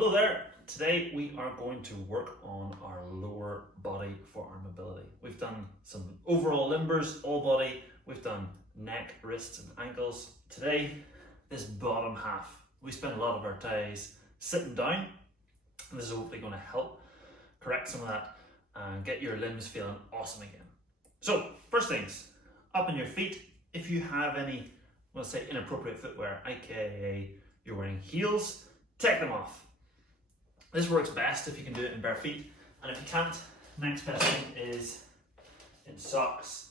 Hello there. Today we are going to work on our lower body forearm mobility. We've done some overall limbers, all body. We've done neck, wrists and ankles. Today, this bottom half. We spend a lot of our days sitting down. And this is hopefully going to help correct some of that and get your limbs feeling awesome again. So, first things, up on your feet. If you have any, let's say, inappropriate footwear, aka you're wearing heels, take them off. This works best if you can do it in bare feet, and if you can't, next best thing is in socks,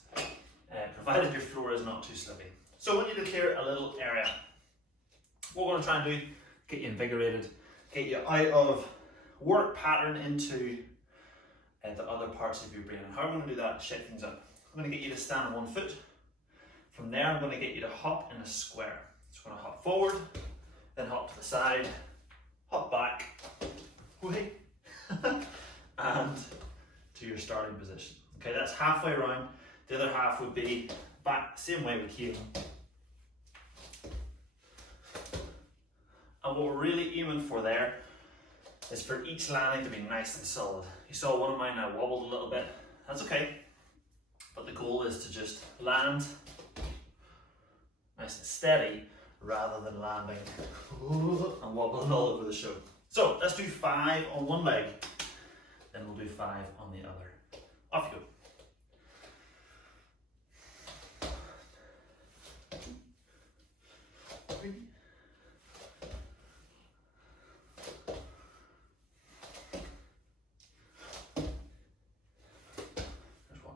provided your floor is not too slippy. So we need to clear a little area. What we're going to try and do, get you invigorated, get you out of work pattern into the other parts of your brain. And how I'm going to do that, shake things up. I'm going to get you to stand on one foot. From there, I'm going to get you to hop in a square. So we're going to hop forward, then hop to the side, hop back, wait, and to your starting position. Okay, that's halfway around. The other half would be back, same way with heel. And what we're really aiming for there is for each landing to be nice and solid. You saw one of mine, I wobbled a little bit. That's okay. But the goal is to just land nice and steady rather than landing and wobbling all over the show. So let's do 5 on one leg, then we'll do 5 on the other. Off you go. There's one.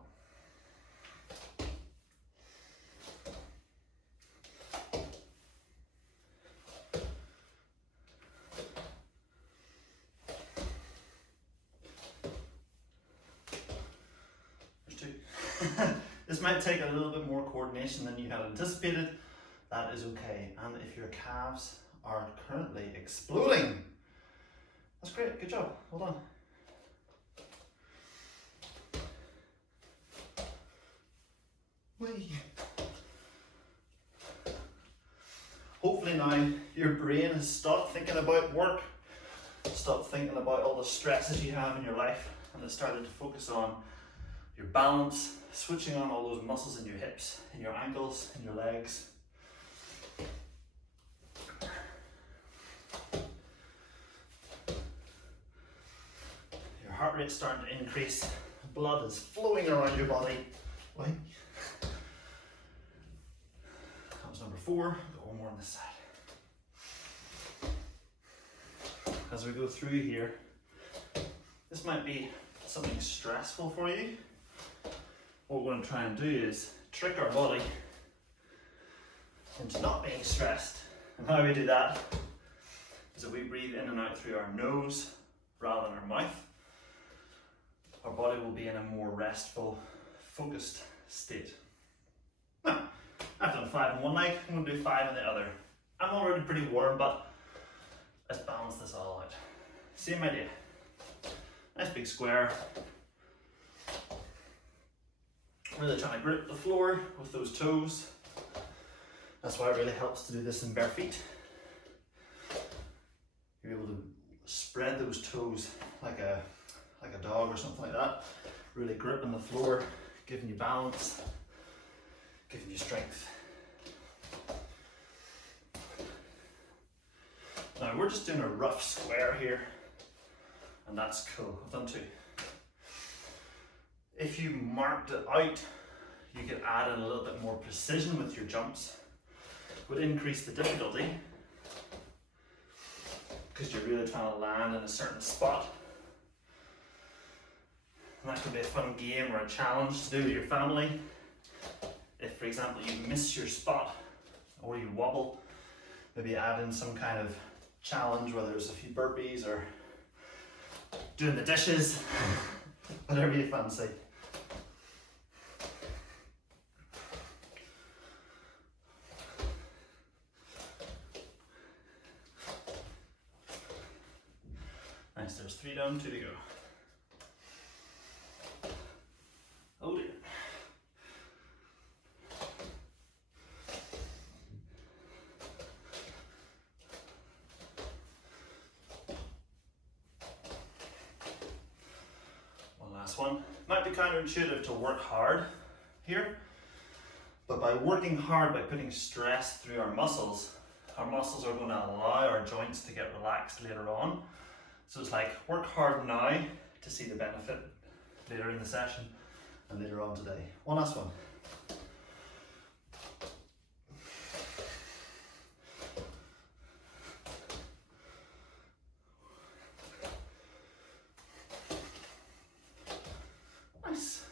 There's 2. This might take a little bit more coordination than you had anticipated. That is okay. And if your calves are currently exploding, that's great. Good job. Well done. Whee. Hopefully now your brain has stopped thinking about work, stopped thinking about all the stresses you have in your life, and has started to focus on your balance, switching on all those muscles in your hips, in your ankles, in your legs. Your heart rate's starting to increase, blood is flowing around your body. Wait. That was number 4, got one more on this side. As we go through here, this might be something stressful for you. What we're going to try and do is trick our body into not being stressed. And how we do that is that we breathe in and out through our nose rather than our mouth. Our body will be in a more restful, focused state. Now, I've done 5 on one leg, I'm going to do 5 on the other. I'm already pretty warm, but let's balance this all out. Same idea. Nice big square. Really trying to grip the floor with those toes. That's why it really helps to do this in bare feet. You're able to spread those toes like a dog or something like that. Really gripping the floor, giving you balance, giving you strength. Now we're just doing a rough square here, and that's cool. I've done 2. If you marked it out, you could add in a little bit more precision with your jumps. Would increase the difficulty because you're really trying to land in a certain spot. And that could be a fun game or a challenge to do with your family. If, for example, you miss your spot or you wobble, maybe add in some kind of challenge, whether it's a few burpees or doing the dishes, whatever you fancy. Nice, there's 3 down, 2 to go. Oh dear. this one. Might be counterintuitive to work hard here, but by working hard, by putting stress through our muscles are going to allow our joints to get relaxed later on. So it's like work hard now to see the benefit later in the session and later on today. One last one. Nice.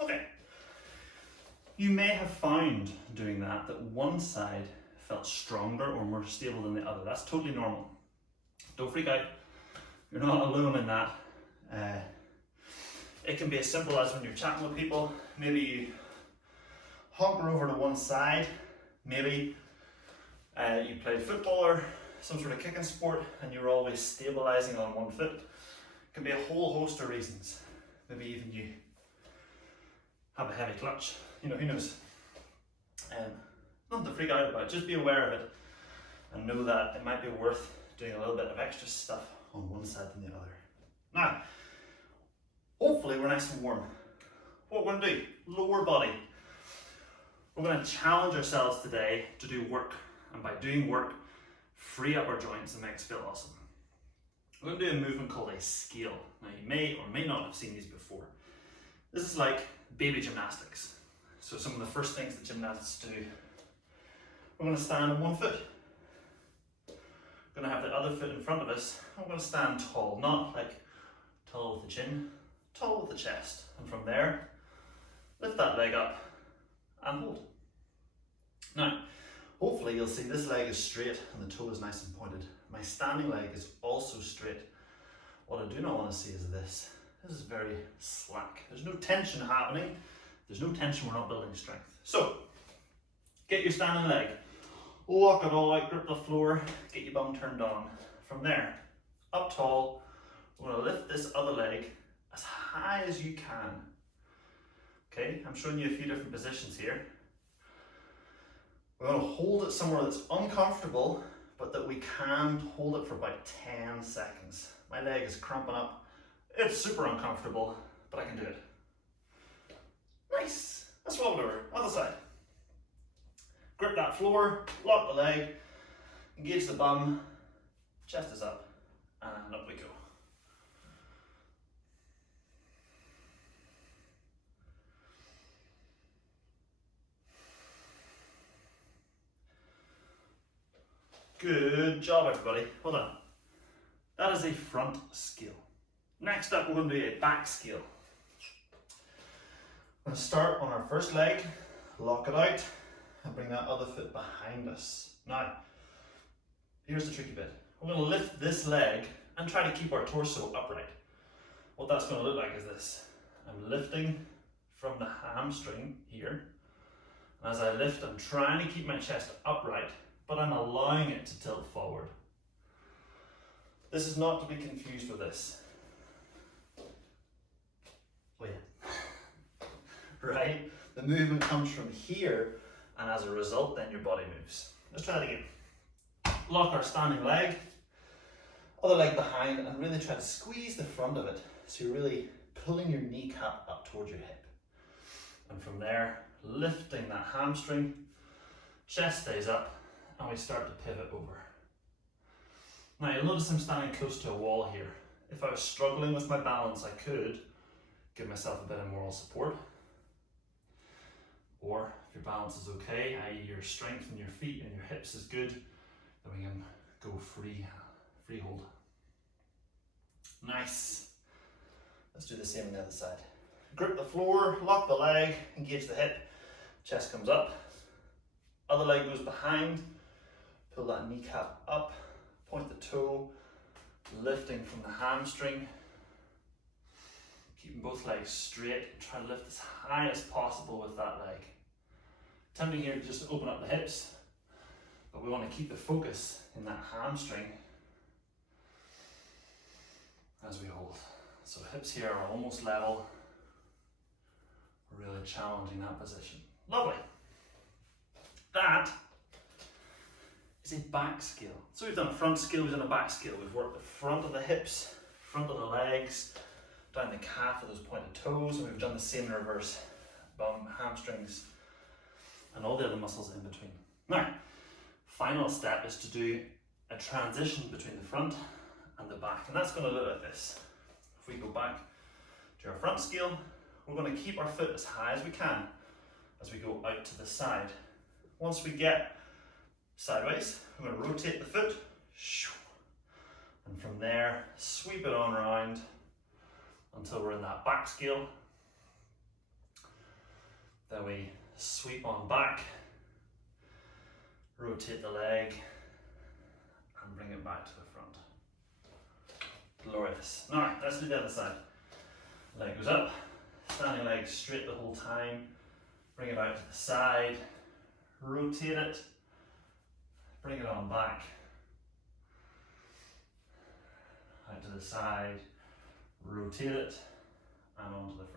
Okay. You may have found doing that one side felt stronger or more stable than the other. That's totally normal. Don't freak out. You're not alone in that. It can be as simple as when you're chatting with people, maybe you hunker over to one side, maybe you played football or some sort of kicking sport and you're always stabilizing on one foot. It can be a whole host of reasons. Maybe even you have a heavy clutch, who knows. Nothing to freak out about, just be aware of it and know that it might be worth doing a little bit of extra stuff on one side than the other. Now, hopefully we're nice and warm. What we're going to do, lower body. We're going to challenge ourselves today to do work, and by doing work, free up our joints and make us feel awesome. We're going to do a movement called a scale. Now you may or may not have seen these before. This is like baby gymnastics. So some of the first things that gymnasts do. We're going to stand on one foot. We're going to have the other foot in front of us. I'm going to stand tall, not like tall with the chin, tall with the chest. And from there, lift that leg up and hold. Now, hopefully you'll see this leg is straight and the toe is nice and pointed. My standing leg is also straight. What I do not want to see is this. This is very slack. There's no tension happening. There's no tension, we're not building strength. So, get your standing leg. Lock it all out, grip the floor, get your bum turned on. From there, up tall, we're going to lift this other leg as high as you can. Okay, I'm showing you a few different positions here. We're going to hold it somewhere that's uncomfortable, but that we can hold it for about 10 seconds. My leg is cramping up. It's super uncomfortable, but I can do it. Nice. Let's roll it over. Other side. Grip that floor, lock the leg, engage the bum, chest is up, and up we go. Good job, everybody. Hold on. That is a front scale. Next up, we're going to do a back scale. We're going to start on our first leg, lock it out, and bring that other foot behind us. Now, here's the tricky bit. We're going to lift this leg and try to keep our torso upright. What that's going to look like is this. I'm lifting from the hamstring here. And as I lift, I'm trying to keep my chest upright, but I'm allowing it to tilt forward. This is not to be confused with this. Oh yeah. Right? The movement comes from here, and as a result, then your body moves. Let's try it again. Lock our standing leg, other leg behind, and really try to squeeze the front of it. So you're really pulling your kneecap up towards your hip. And from there, lifting that hamstring, chest stays up, and we start to pivot over. Now you'll notice I'm standing close to a wall here. If I was struggling with my balance, I could give myself a bit of moral support. Or if your balance is okay, i.e. your strength in your feet and your hips is good, then we can go free hold. Nice. Let's do the same on the other side. Grip the floor, lock the leg, engage the hip, chest comes up, other leg goes behind, pull that kneecap up, point the toe, lifting from the hamstring, keeping both legs straight, try to lift as high as possible with that leg. Tempting here to just open up the hips, but we want to keep the focus in that hamstring as we hold. So hips here are almost level. We're really challenging that position. Lovely. That is a back scale. So we've done a front scale, we've done a back scale. We've worked the front of the hips, front of the legs, down the calf of those pointed toes, and we've done the same in reverse. Bum, hamstrings, and all the other muscles in between. Now, final step is to do a transition between the front and the back, and that's going to look like this. If we go back to our front scale, we're going to keep our foot as high as we can as we go out to the side. Once we get sideways, we're going to rotate the foot, and from there sweep it on around until we're in that back scale. Then we sweep on back, rotate the leg, and bring it back to the front. Glorious. Now, let's do the other side. Leg goes up, standing leg straight the whole time, bring it out to the side, rotate it, bring it on back, out to the side, rotate it, and onto the front.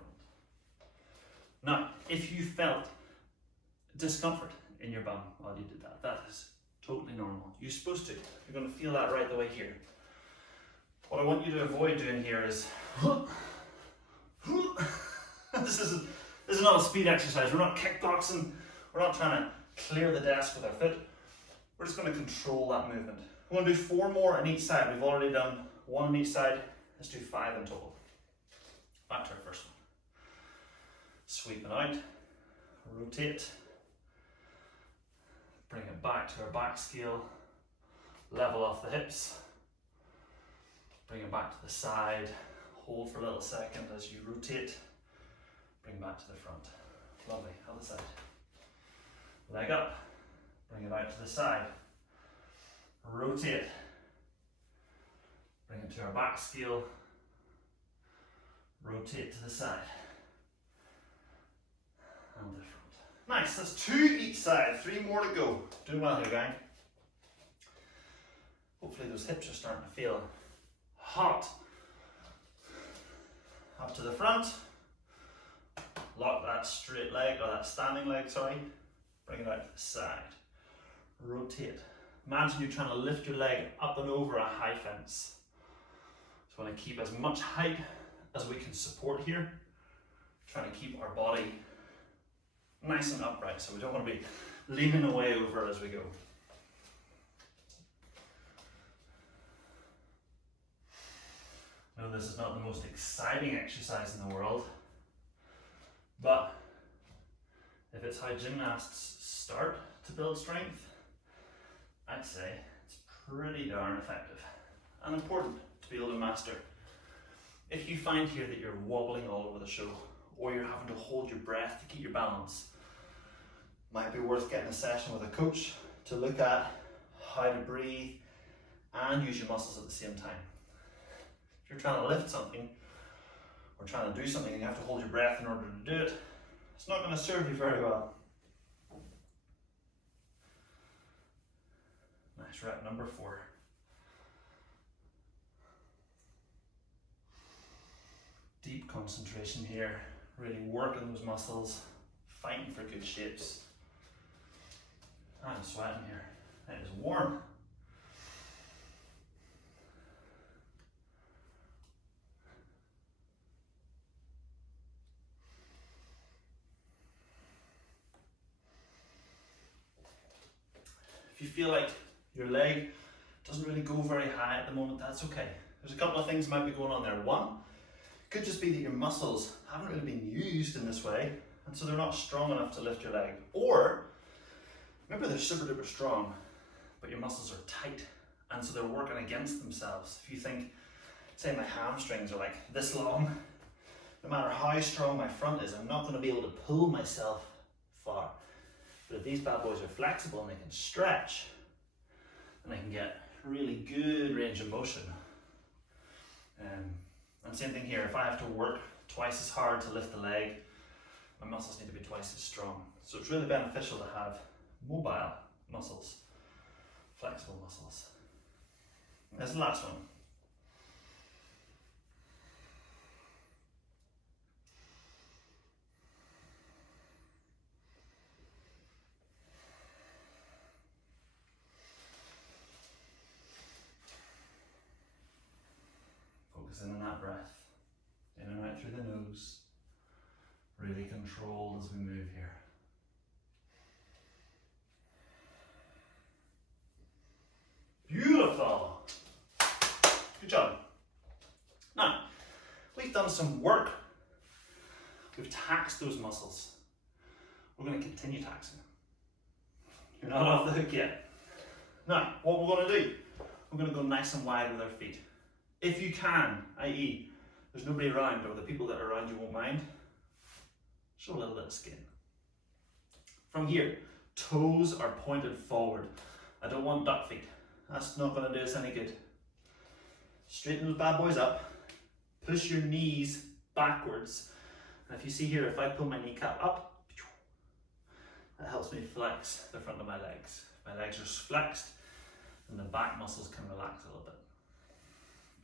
Now, if you felt discomfort in your bum while you did that, that is totally normal. You're supposed to. You're going to feel that right the way here. What I want you to avoid doing here is this is not a speed exercise. We're not kickboxing. We're not trying to clear the desk with our foot. We're just going to control that movement. We're going to do 4 more on each side. We've already done 1 on each side. Let's do 5 in total. Back to our first one. Sweep it out, rotate, bring it back to our back scale, level off the hips, bring it back to the side, hold for a little second as you rotate, bring it back to the front. Lovely, other side. Leg up, bring it out to the side, rotate, bring it to our back scale, rotate to the side. And the front. Nice, that's 2 each side, 3 more to go. Doing well here, gang. Hopefully those hips are starting to feel hot. Up to the front. Lock that straight leg, or that standing leg, sorry. Bring it out to the side. Rotate. Imagine you're trying to lift your leg up and over a high fence. So we want to keep as much height as we can support here. Trying to keep our body nice and upright, so we don't want to be leaning away over as we go. I know this is not the most exciting exercise in the world, but if it's how gymnasts start to build strength, I'd say it's pretty darn effective and important to be able to master. If you find here that you're wobbling all over the show, or you're having to hold your breath to keep your balance, might be worth getting a session with a coach to look at how to breathe and use your muscles at the same time. If you're trying to lift something or trying to do something and you have to hold your breath in order to do it, it's not going to serve you very well. Nice, rep number 4. Deep concentration here. Really working those muscles, fighting for good shapes. I'm sweating here. It is warm. If you feel like your leg doesn't really go very high at the moment, that's okay. There's a couple of things might be going on there. One, could just be that your muscles haven't really been used in this way, and so they're not strong enough to lift your leg. Or maybe they're super duper strong, but your muscles are tight, and so they're working against themselves. If you think, say my hamstrings are like this long, no matter how strong my front is, I'm not going to be able to pull myself far. But if these bad boys are flexible and they can stretch, then I can get really good range of motion. And same thing here, if I have to work twice as hard to lift the leg, my muscles need to be twice as strong. So it's really beneficial to have mobile muscles, flexible muscles. There's the last one. Focus in on that breath, in through the nose. Really controlled as we move here. Beautiful. Good job. Now, we've done some work. We've taxed those muscles. We're going to continue taxing them. You're not off the hook yet. Now, what we're going to do, we're going to go nice and wide with our feet. If you can, i.e., there's nobody around or the people that are around you won't mind, show a little bit of skin. From here, toes are pointed forward. I don't want duck feet. That's not going to do us any good. Straighten those bad boys up. Push your knees backwards. And if you see here, if I pull my kneecap up, that helps me flex the front of my legs. My legs are flexed and the back muscles can relax a little bit.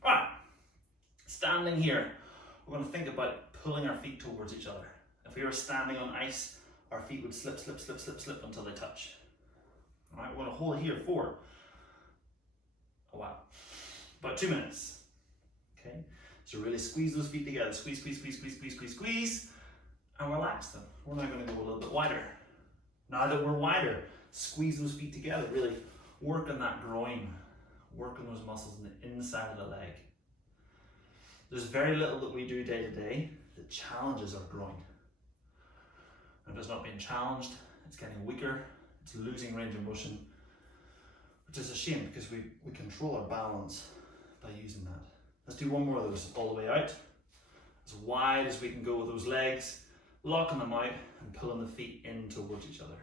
All right, standing here, we're going to think about pulling our feet towards each other. If we were standing on ice, our feet would slip, slip, slip, slip, slip until they touch. All right, we're going to hold here for a while, about 2 minutes. Okay, so really squeeze those feet together. Squeeze, squeeze, squeeze, squeeze, squeeze, squeeze, squeeze, and relax them. We're now going to go a little bit wider. Now that we're wider, squeeze those feet together. Really work on that groin. Work on those muscles on the inside of the leg. There's very little that we do day to day that challenges our groin. If it's not being challenged, it's getting weaker, it's losing range of motion, which is a shame because we control our balance by using that. Let's do one more of those all the way out, as wide as we can go with those legs, locking them out and pulling the feet in towards each other.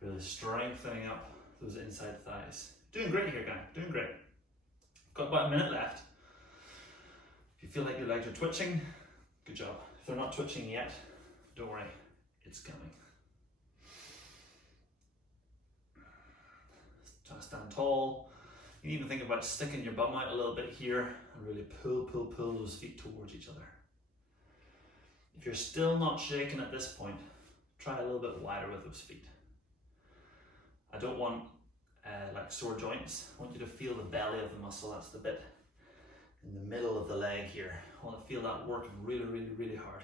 Really strengthening up those inside thighs. Doing great here, guys, doing great. Got about a minute left. If you feel like your legs are twitching, good job. If they're not twitching yet, don't worry, it's coming. Try to stand tall. You can even think about sticking your bum out a little bit here and really pull, pull, pull those feet towards each other. If you're still not shaking at this point, try a little bit wider with those feet. I don't want like sore joints. I want you to feel the belly of the muscle. That's the bit in the middle of the leg here. I want to feel that working really, really, really hard.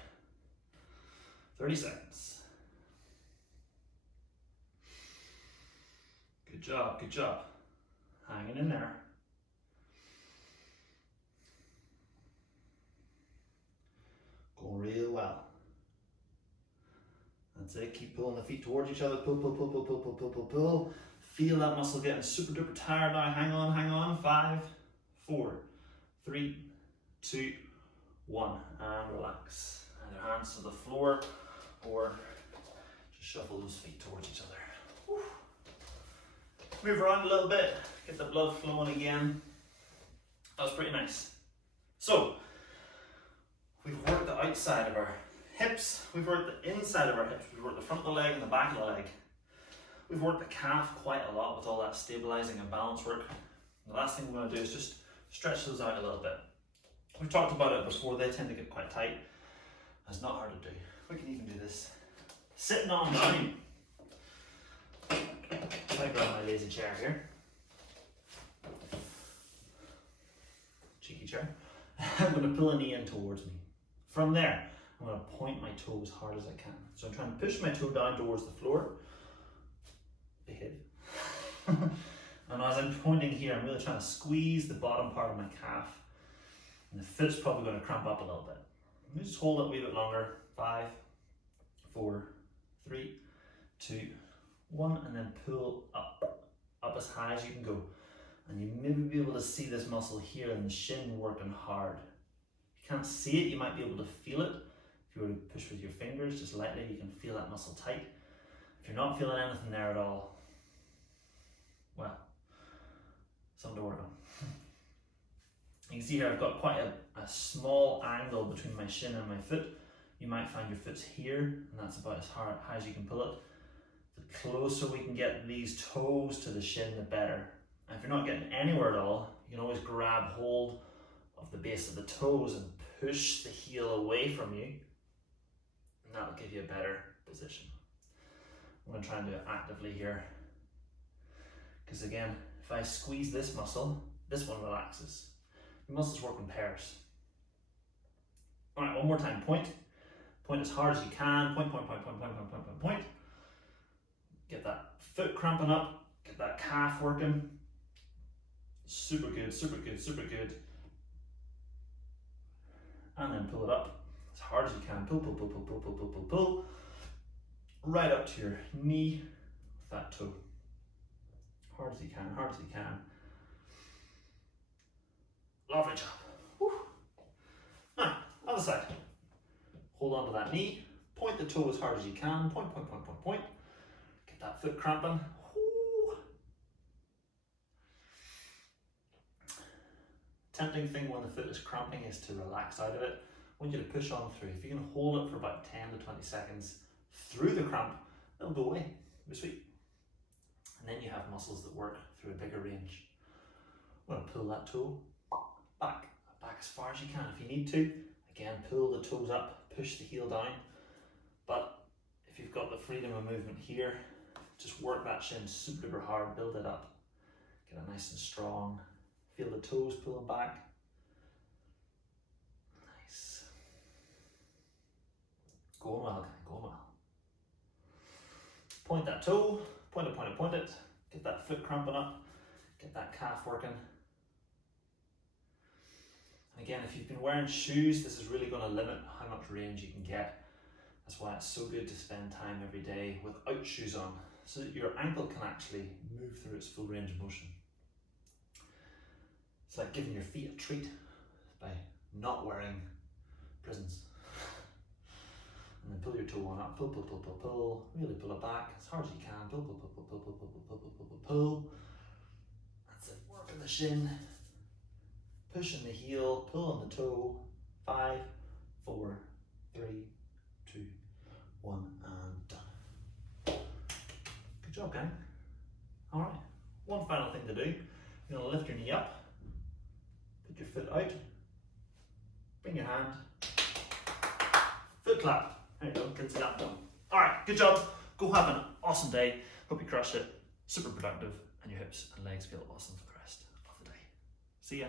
30 seconds. Good job, good job. Hanging in there. Going real well. That's it, keep pulling the feet towards each other. Pull, pull, pull, pull, pull, pull, pull, pull, pull. Feel that muscle getting super duper tired now. Hang on, hang on. 5, 4, 3, 2, 1. And relax. Either hands to the floor or just shuffle those feet towards each other. Whew. Move around a little bit, get the blood flowing again. That was pretty nice. So, we've worked the outside of our hips, we've worked the inside of our hips, we've worked the front of the leg and the back of the leg. We've worked the calf quite a lot with all that stabilizing and balance work. The last thing we're going to do is just stretch those out a little bit. We've talked about it before, they tend to get quite tight. It's not hard to do. We can even do this sitting on down. If I grab my lazy chair here, cheeky chair, I'm going to pull a knee in towards me. From there, I'm going to point my toe as hard as I can. So I'm trying to push my toe down towards the floor. Behave. And as I'm pointing here, I'm really trying to squeeze the bottom part of my calf. And the foot's probably going to cramp up a little bit. Let me just hold it a wee bit longer. 5, 4, 3, 2, 1, and then pull up as high as you can go. And you maybe be able to see this muscle here in the shin working hard. If you can't see it, you might be able to feel it. If you were to push with your fingers just lightly, you can feel that muscle tight. If you're not feeling anything there at all, well, something to work on. You can see here I've got quite a small angle between my shin and my foot. You might find your foot's here, and that's about as high as you can pull it. The closer we can get these toes to the shin, the better. And if you're not getting anywhere at all, you can always grab hold of the base of the toes and push the heel away from you, and that'll give you a better position. I'm going to try and do it actively here, because again, if I squeeze this muscle, this one relaxes. The muscles work in pairs. All right, one more time, point. Point as hard as you can, point, point, point, point, point, point, point, point, point. Get that foot cramping up, get that calf working. Super good, super good, super good. And then pull it up as hard as you can. Pull, pull, pull, pull, pull, pull, pull, pull, pull. Right up to your knee with that toe. Hard as you can, hard as you can. Lovely job. Whew. Now, other side. Hold on to that knee. Point the toe as hard as you can. Point, point, point, point, point. Get that foot cramping. Whew. Tempting thing when the foot is cramping is to relax out of it. I want you to push on through. If you can hold it for about 10 to 20 seconds through the cramp, it'll go away. It'll be sweet. And then you have muscles that work through a bigger range. I'm going to pull that toe back as far as you can if you need to. Again, pull the toes up, push the heel down. But if you've got the freedom of movement here, just work that shin super duper hard, build it up. Get it nice and strong. Feel the toes pulling back. Nice. Going well, going well. Point that toe, point it, point it, point it. Get that foot cramping up, get that calf working. And again, if you've been wearing shoes, this is really going to limit how much range you can get. That's why it's so good to spend time every day without shoes on, so that your ankle can actually move through its full range of motion. It's like giving your feet a treat by not wearing prisons. And then pull your toe on up, pull, pull, pull, pull, pull, really pull it back as hard as you can, pull, pull, pull, pull, pull, pull, pull, pull, pull, pull, pull, pull. That's it, working the shin, pushing the heel, pull on the toe, 5, 4, 3, 2, 1, and done. Good job, gang. All right, one final thing to do. You're gonna lift your knee up, put your foot out, bring your hand, foot clap. There you go, can see that done. All right, good job. Go have an awesome day. Hope you crush it. Super productive, and your hips and legs feel awesome for the rest of the day. See ya.